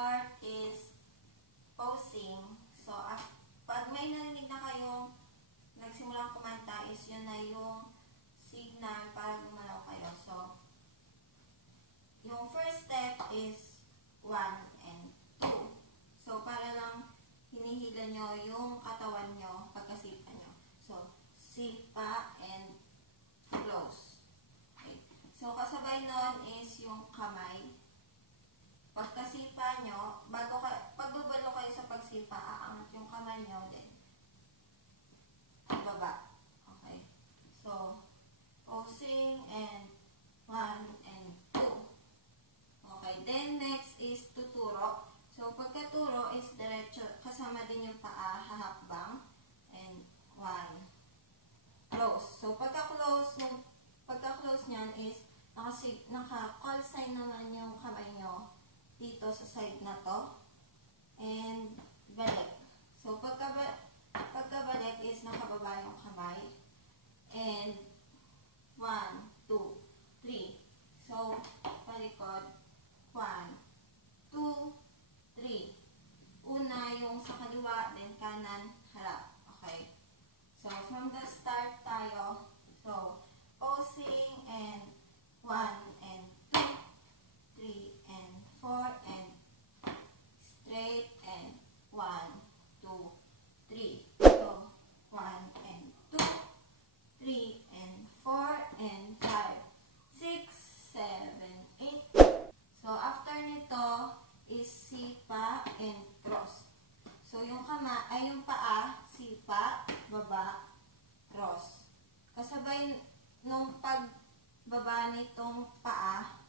part is pausing. So, pag may narinig na kayong nagsimulang kumanta, is yun na yung signal para gumalaw kayo. So, yung first step is 1 and 2. So, para lang hinihila nyo yung katawan nyo pagkasipa nyo. So, sipa and close. Okay. So, kasabay nun is yung kamay. Pagkasipa nyo, pagbabalo kayo sa pagsipa, aangat yung kamay nyo din. Baba. Okay. So, pausing and 1 and 2. Okay. Then, next is tuturo. So, pagkaturo is diretso, kasama din yung paa, hahakbang, and 1. Close. So, pagka-close nyan is, naka-call sign naman yung kamay nyo dito sa side na to. And, balik. So, pagkabalik is nakababa yung kamay. And, 1, 2, 3. So, palikod, 1, 2, 3. Una yung sa kaliwa, then kanan, harap. Okay. So, from the start tayo. So, pausing and 1 and 2, 3 and 4 and straight and 1, 2, 3. So, 1 and 2, 3 and 4 and 5, 6, 7, 8. So, after nito is sipa and cross. So, yung yung paa, sipa, baba, cross. Kasabay nung pagbaba nitong paa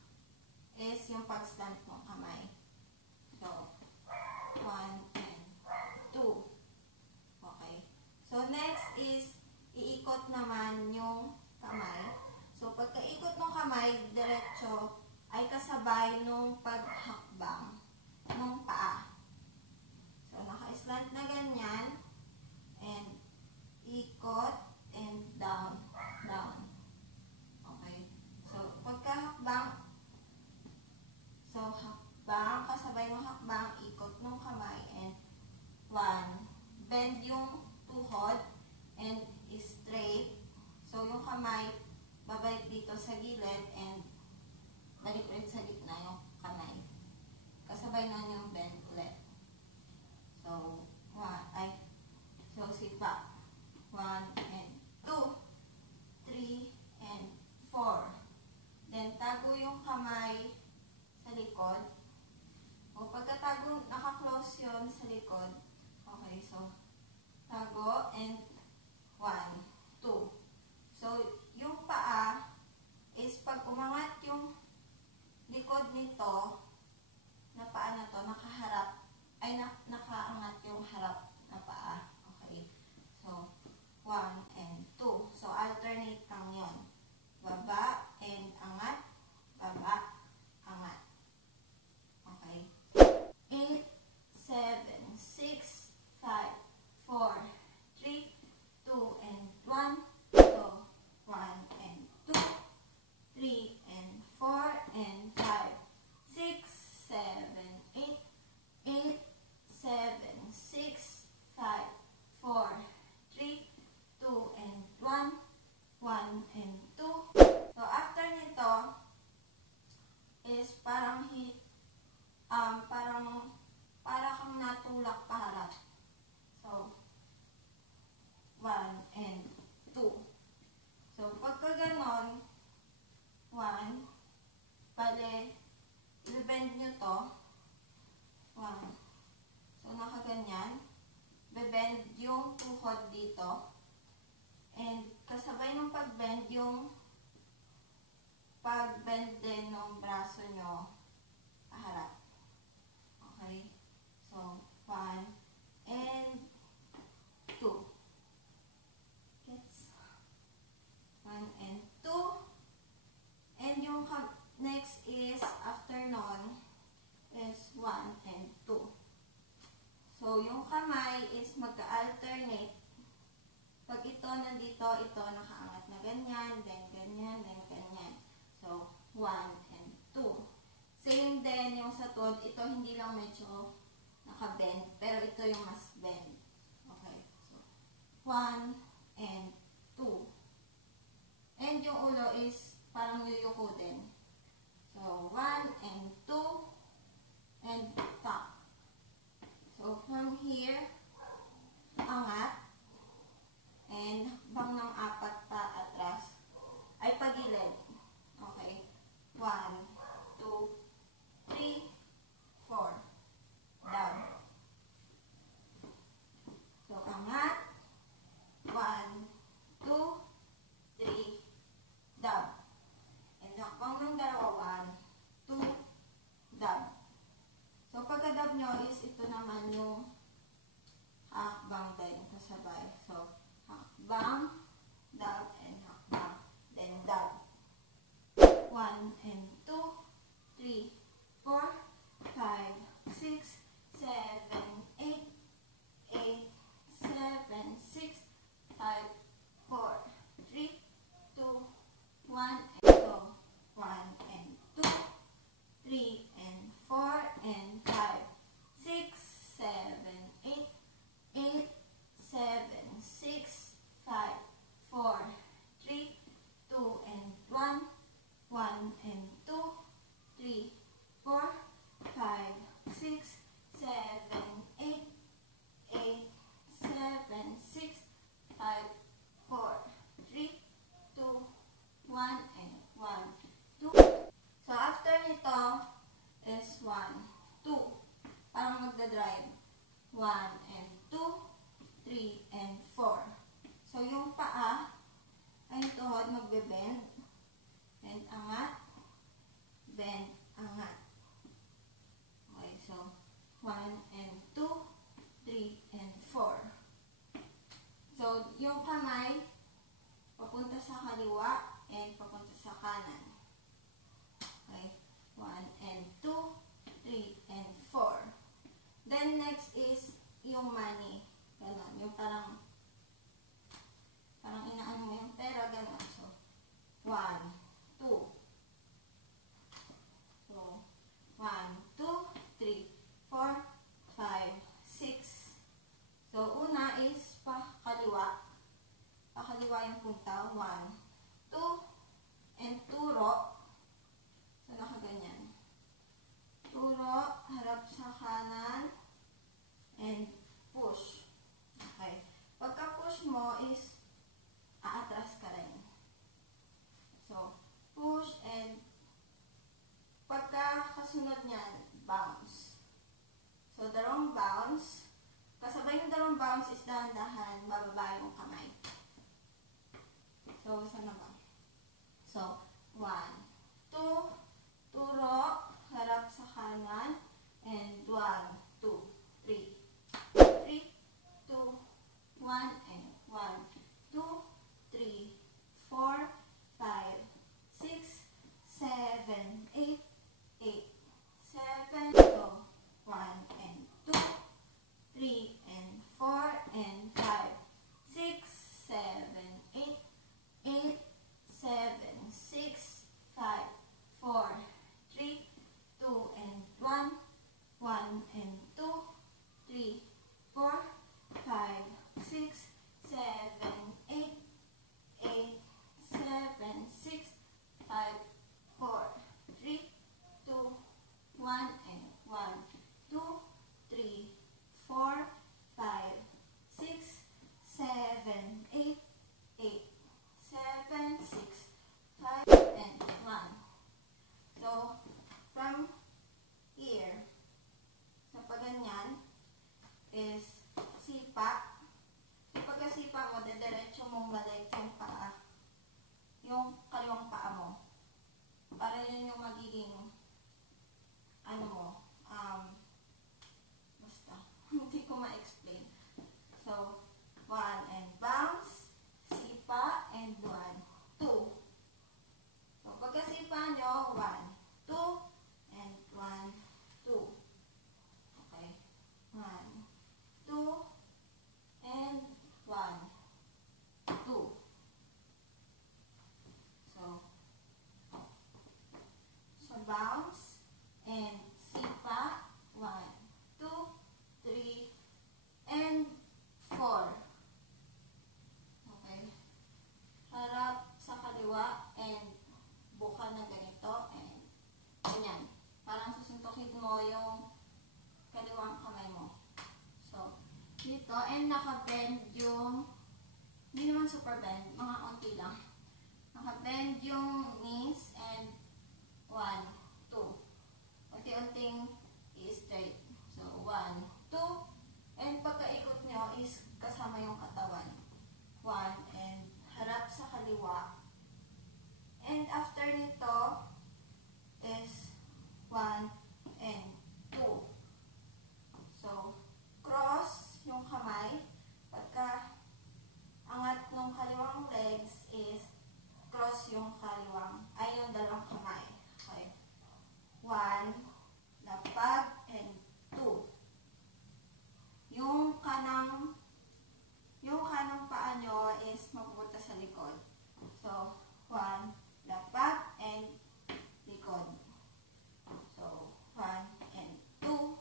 is yung pag-stand ng kamay. So, 1 and 2. Okay. So, next is iikot naman yung kamay. So, pagkaikot ng kamay, diretso ay kasabay nung paghakbang ng paa. So, naka-slant na ganyan. And, ikot and down, down. Okay. So, pagkahakbang, hakbang, kasabay ng hakbang, ikot ng kamay, and 1. Bend yung tuhod, and straight. So, yung kamay, babalik dito sa gilid, and balik ulit sa gitna yung kamay. Kasabay na yung bend ulit. So, sipa. 1 and 2, 3 and 4. Then, tago yung kamay sa likod. O, pagkatago, naka-close yun sa likod. Okay, so, tago and 1, 2. So, yung paa is pag umangat yung likod nito, na paa na to, nakaharap, ay nakaangat yung harap na paa. Okay. So, 1 and 2. So, alternate lang yun. Baba and angat, baba, angat. Okay. 8, 7, 6, 5, 4, 3, 2, and 1. So, 1 and 2, 3 and 4 and 5, 6, 7, 8, 8, 7, 6, 5, 4, 3, 2, and 1, 1 and 2. So, after nito, is para kang natulak paharap. So, 1 and 2. So, pagka ganon, 1, bale, i-bend nyo to, 1. So, nakaganyan. Be-bend yung tuhod dito. And, kasabay ng pag-bend, yung pag-bend din ng braso nyo, paharap. Okay? So, 1 and 2. Gets? 1 and 2. And yung next is, after nun, is 1 and 2. So, yung kamay is magka-alternate. Pag ito nandito, ito nakaangat na ganyan, then ganyan, then ganyan. So, 1 and 2. Same din yung sa So, ito hindi lang medyo naka-bend, pero ito yung mas bend. Okay. So, 1 and 2. And yung ulo is parang yuyuko din. So, 1 and 2 and top. So, from here, angat. And bang ng 4 pa atras ay pagilid. Okay. 1, 2, 3, 4. Down. So, angat. 1, 2, 3, down. And hakbang ng dalawa, 1, 2, down. So, pagka-dab nyo is ito naman yung hakbang din kasabay. So, hakbang, dab, and hakbang. Then, dab. 1 and 2, 3, 4, 5, 6, 7, 8, 8, 7, 6, 5, 4, 3, 2, 1, and go. 1 and 2, 3 and 4 and 5, 6, 7, 8, 8, 7, 6, 5, 4, 3, 2 and 1, 1 and 2, 3, 4, 5, 6, 7, 8, 8, 7, 6, 5, 4, 3, 2, 1, and 1, 2. So, after nito is 1, 2. Parang magdadrive. 1 and 2, 3 and 4. So, yung paa ay yung tuhod magbe-bend. Bend, angat. Bend, angat. Okay, so 1 and 2, 3 and 4. So, yung kamay papunta sa kaliwa and papunta sa kanan. Okay, 1 and 2, 3 and 4. Then, next is yung money. Ganon, yung parang inaano mo yung pera, ganon. So, 1, 2. So, 1, 2, 3, 4, 5, 6. So, una is pakaliwa. Pakaliwa yung punta. 1, 2, and turo. So, nakaganyan. Turo, harap sa kanan, and push. Okay. Pagka-push mo is aatras ka rin. So, push and pagka kasunod niyan, bounce. So, dalawang bounce. Kasabay yung dalawang bounce is dahan-dahan, bababa yung kamay. So, sana ba? So, 1, 2, turo, harap sa kanan, and 1, 2, 3. 3, 2, 1, and 1, 2, 3, 4, 5, 6, 7, 8, 8, 7, so 1 and 2, 3 and 4 and 5, 6, 7, 8, 8, parang susuntukin mo yung kaliwang kamay mo. So, dito, and naka-bend yung, hindi naman super bend, mga onti lang. Naka-bend yung knees and 1, 2. Unti-unting i-straight. So, 1, 2. And pagkaikot nyo is kasama yung katawan. 1 and harap sa kaliwa. And after nito is 1 and 2. So, cross yung kamay. Pagka angat ng kaliwang legs is cross yung kaliwang, ay yung dalawang kamay. Okay. 1, lapag, and 2. Yung kanang paa nyo is mapupunta sa likod. So, 1, lapag, and likod. So, 1 and 2.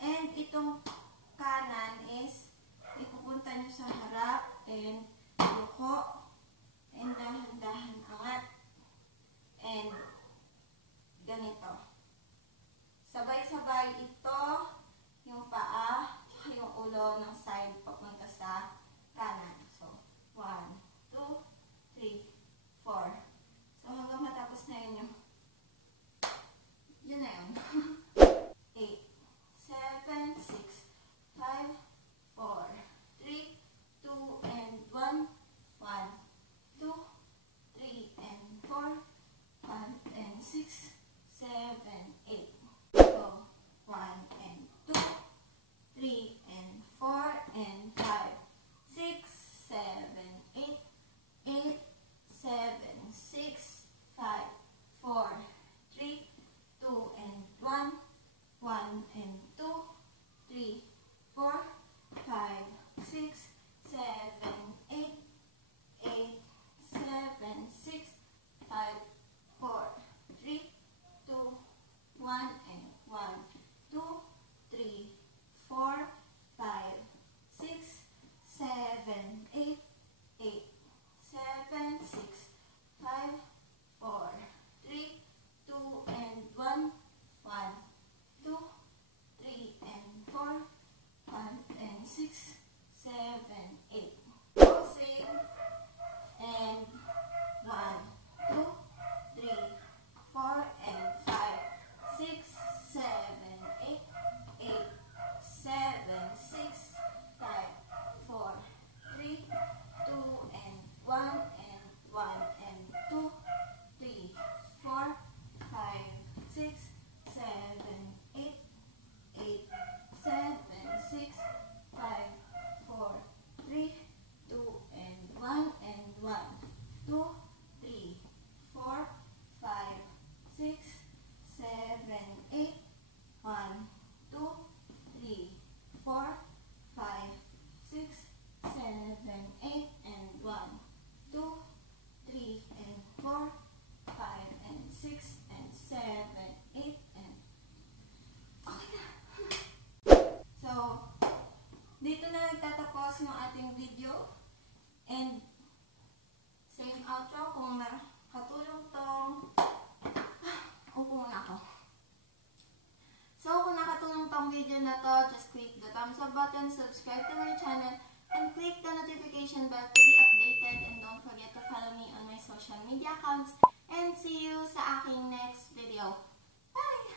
And itong kanan is ipupunta nyo sa harap and yuko. And dahan-dahan angat. And ganito. Sabay-sabay ito, yung paa, tsaka yung ulo ng side papunta sa kanan. So, 1, 2, 3, 4. So, hanggang matapos na yun yung, yun na yun. 8, 7, 6, 5, 4, 3, 2, and 1, 1, 2, 3, and 4, 5, and 6, 7, 8. So, 1 and 2, 3 and 4 and 5, 6, 7, 8, 8, 7, 6, 5, 4, 3, 2 and 1, 1 and 2, 3, 4, 5, 6, 7, 8, 8, 7, 6, 5, 4, 3, 2, 1, and 1, 2, 3, 4, 5, 6, 7, 8, 8, 7, 6, 5, 4, 3, 2, and 1, 1, 2, 3, and 4, 5, and 6, 7, 8. Closing. And 1, 2, 3, 4, and 5, 6, 7, 8, 8, 7, 6, 5, 4, 3, 2, and 1, and 1, and 2, 3, 4, 5, 6, 7, 8, 8, 7, 6, 5, 4, 3, 2, and 1, and 1, 2, 3, 4, 5, 6, 7, 8, 1, 2, 3, 4, 5, 6, 7, 8, and 1, 2, 3, and 4, 5, and 6, and 7, 8, and okay na. So, dito na nagtatapos yung ating video. And same outro kung nakatulong tong upo muna ako. So, kung nakatulong tong video na to, just click the thumbs up button, subscribe to my channel, and click the notification bell to be updated. And don't forget to follow me on my social media accounts. And see you sa aking next video. Bye!